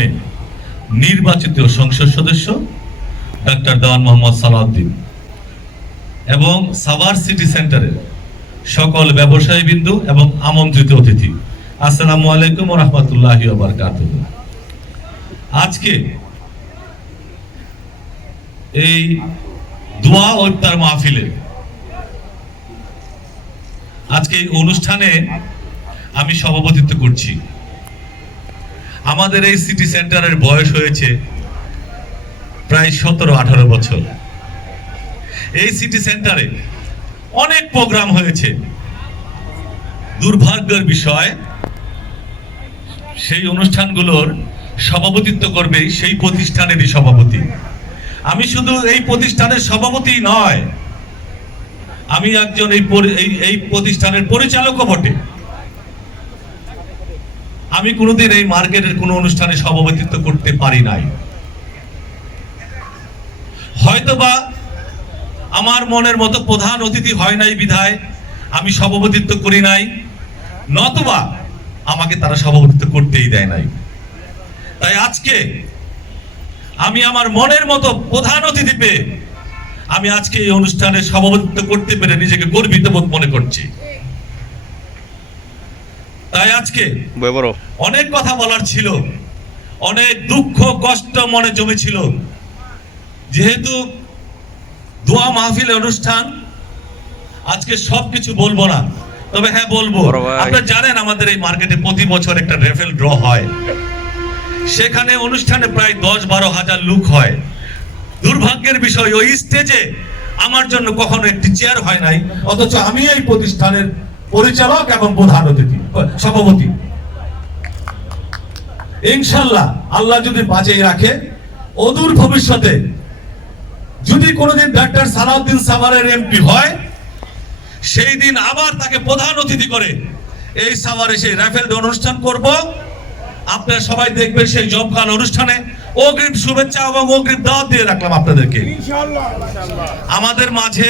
মাধ্যমে নির্বাচিত সংসদ সদস্য ডাক্তার দেওয়ান মোহাম্মদ সালাউদ্দিন এবং সাভার সিটি সেন্টারের সকল ব্যবসায়ীবৃন্দ এবং আমন্ত্রিত অতিথি, আসসালামু আলাইকুম ওয়া রাহমাতুল্লাহি ওয়া বারাকাতুহু। আজকে এই দোয়া ও ইফতার মাহফিলে আজকে এই অনুষ্ঠানে আমি সভাপতিত্ব করছি। আমাদের এই সিটি সেন্টারের বয়স হয়েছে প্রায় 17-18 বছর। এই সিটি সেন্টারে অনেক প্রোগ্রাম হয়েছে। দুর্ভাগ্যের বিষয়, সেই অনুষ্ঠানগুলোর সভাপতিত্ব করবে সেই প্রতিষ্ঠানেরই সভাপতি। আমি শুধু এই প্রতিষ্ঠানের সভাপতি নয়, আমি একজন এই প্রতিষ্ঠানের পরিচালকও বটে। আমি কোনোদিন এই মার্কেটের কোনো অনুষ্ঠানে সভাপতিত্ব করতে পারি নাই। হয়তোবা আমার মনের মতো প্রধান অতিথি হয় নাই বিধায় আমি সভাপতিত্ব করি নাই, নতুবা আমাকে তারা সভাপতিত্ব করতেই দেয় নাই। তাই আজকে আমি আমার মনের মতো প্রধান অতিথি পেয়ে আমি আজকে এই অনুষ্ঠানে সভাপতিত্ব করতে পেরে নিজেকে গর্বিত বোধ মনে করছি। তাই আজকে অনেক কথা বলার ছিল, অনেক দুঃখ কষ্ট মনে জমেছিল। যেহেতু দোয়া মাহফিল অনুষ্ঠান, আজকে সবকিছু বলবো না, তবে হ্যাঁ বলবো, আপনারা জানেন আমাদের এই মার্কেটে প্রতি বছর একটা রেফেল ড্র হয়। সেখানে অনুষ্ঠানে প্রায় 10-12 হাজার লোক হয়। দুর্ভাগ্যের বিষয়, ওই স্টেজে আমার জন্য কখনো একটি চেয়ার হয় নাই, অথচ আমি এই প্রতিষ্ঠানের পরিচালক এবং প্রধান অতিথি সভাপতি। ইনশাআল্লাহ আল্লাহ যদি বাঁচিয়ে রাখে, অদূর ভবিষ্যতে যদি কোনোদিন ডাক্তার সালাউদ্দিন সাভারের এমপি হয়, সেই দিন আবার তাকে প্রধান অতিথি করে এই সাভারে সেই রাফেল অনুষ্ঠান করব। আপনারা সবাই দেখবেন সেই জমকাল অনুষ্ঠানে। অগ্রিম শুভেচ্ছা এবং অগ্রিম দাওয়াত দিয়ে রাখলাম আপনাদেরকে। আমাদের মাঝে